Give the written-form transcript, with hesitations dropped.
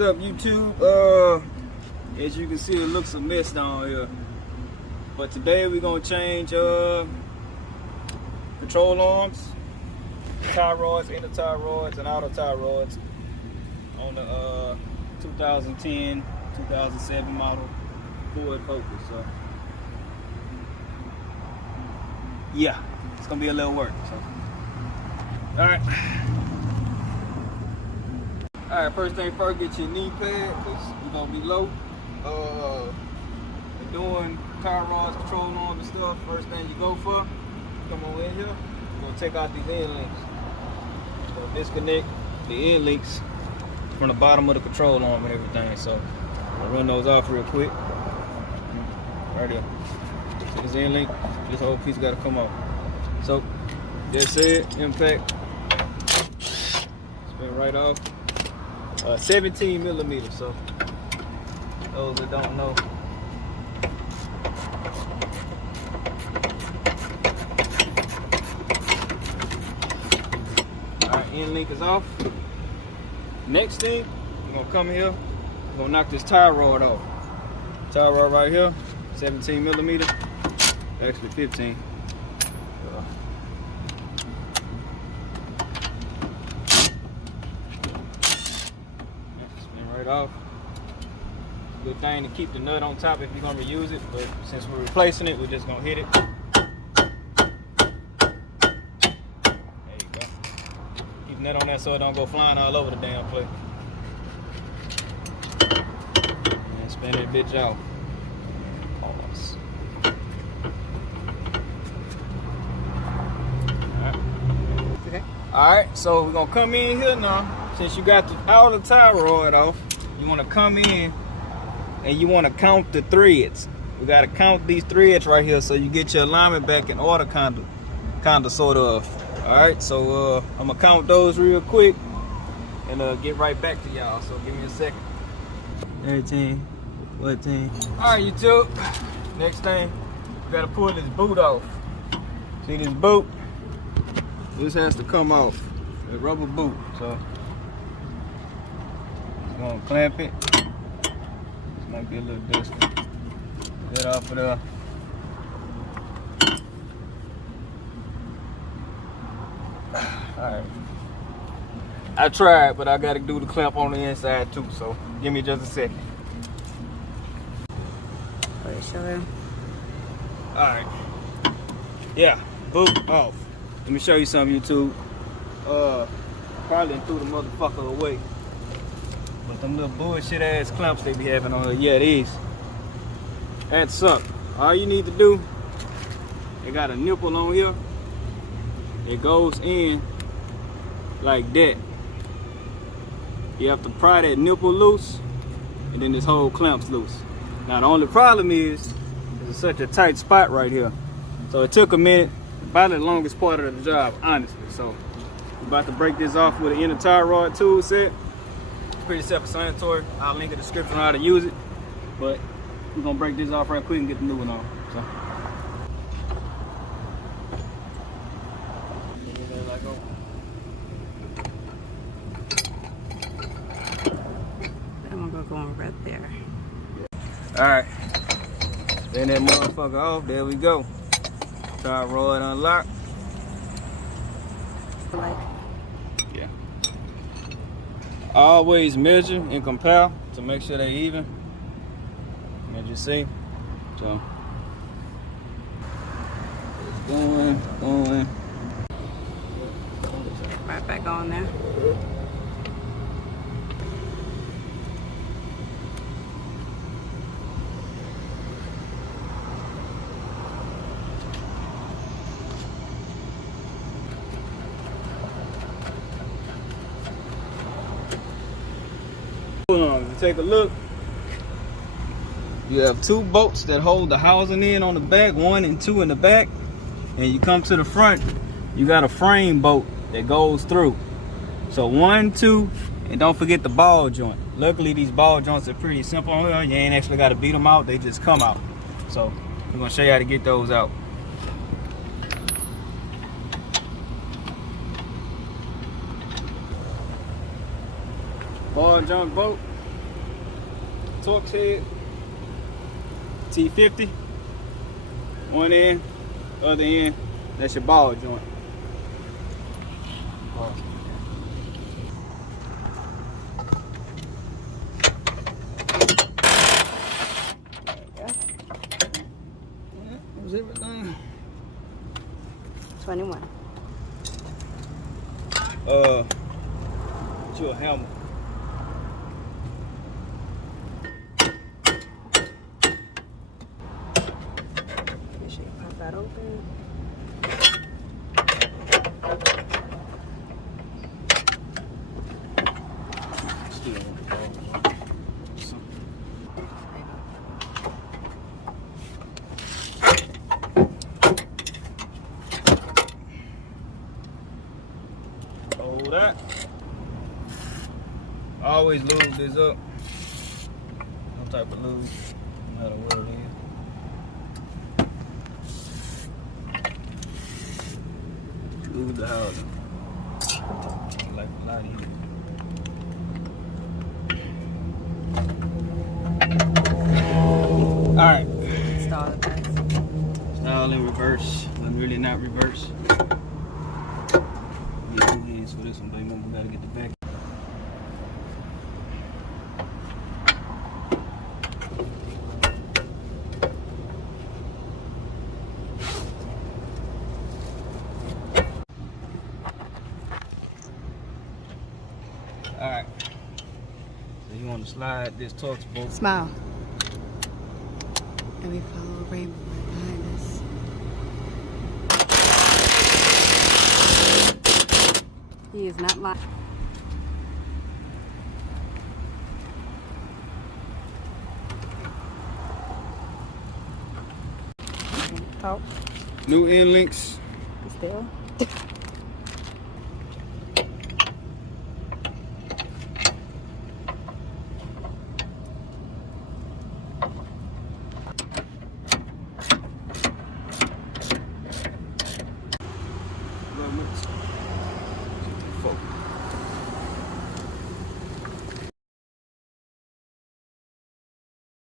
What's up, YouTube? As you can see, it looks a mess down here. But today we're gonna change control arms, tie rods, inner tie rods, and outer tie rods on the 2010, 2007 model Ford Focus. So yeah, it's gonna be a little work. So all right. Alright, first thing first, get your knee pad, because you're going to be low. We're doing tie rods, control arms and stuff. First thing you go for, come over in here, you're going to take out these end links. So disconnect the end links from the bottom of the control arm and everything. So I'll run those off real quick. Right there. See this end link? This whole piece got to come off. So that's it, impact. Spin right off. 17 millimeters, so those that don't know. Alright, end link is off. Next thing, we're gonna come here, we're gonna knock this tie rod off. Tie rod right here, 17 millimeters, actually 15. Off. Good thing to keep the nut on top if you're gonna reuse it, but since we're replacing it, we're just gonna hit it. There you go. Keep the nut on there so it don't go flying all over the damn place. And spin that bitch out. Pause. Alright. Okay. Alright, so we're gonna come in here now. Since you got the outer tie rod off, you want to come in and you want to count the threads. We got to count these threads right here so you get your alignment back in order, kind of sort of. All right, so I'm gonna count those real quick and get right back to y'all. So give me a second. 13, 14. All right, YouTube. Next thing, we got to pull this boot off. See this boot? This has to come off. The rubber boot. So gonna clamp it. This might be a little dusty. Get off of there. Alright. I tried, but I gotta do the clamp on the inside too, so give me just a second. Alright. Yeah, boot off. Let me show you something, YouTube. Probably threw the motherfucker away. But them little bullshit ass clamps they be having on her, yeah, these. That suck. All you need to do, they got a nipple on here. It goes in like that. You have to pry that nipple loose, and then this whole clamp's loose. Now the only problem is, it's such a tight spot right here. So it took a minute, about the longest part of the job, honestly. So I'm about to break this off with an inner tie rod tool set. Pretty self-explanatory. I'll link in the description on how to use it, but we're gonna break this off right quick and get the new one on. So. I'm gonna go right there. All right, spin that motherfucker off. There we go. Tie rod unlocked. Yeah. Always measure and compare to make sure they're even. As you see, so it's going. Right back on there. Hold on, if you take a look, you have two bolts that hold the housing in on the back, 1 and 2 in the back, and you come to the front, you got a frame bolt that goes through. So 1, 2, and don't forget the ball joint. Luckily these ball joints are pretty simple on here. You ain't actually got to beat them out, they just come out. So we're gonna show you how to get those out. Ball joint bolt, Torx head. T50. One end, other end. That's your ball joint. That was everything. 21. Get you a hammer. Make sure you pop that open. Still with the ball. Hold that. Always lube this up. Some type of lube, no matter what it is. Lube the housing. Like a lot of you. Alright. Install the back. Style in reverse. But really not reverse. Get 2 hands for this one, baby. We gotta get the back. Alright. So you want to slide this Torx bolt. Smile. And we follow a rainbow behind us. He is not lying. Talk. New end links. Still. Governments.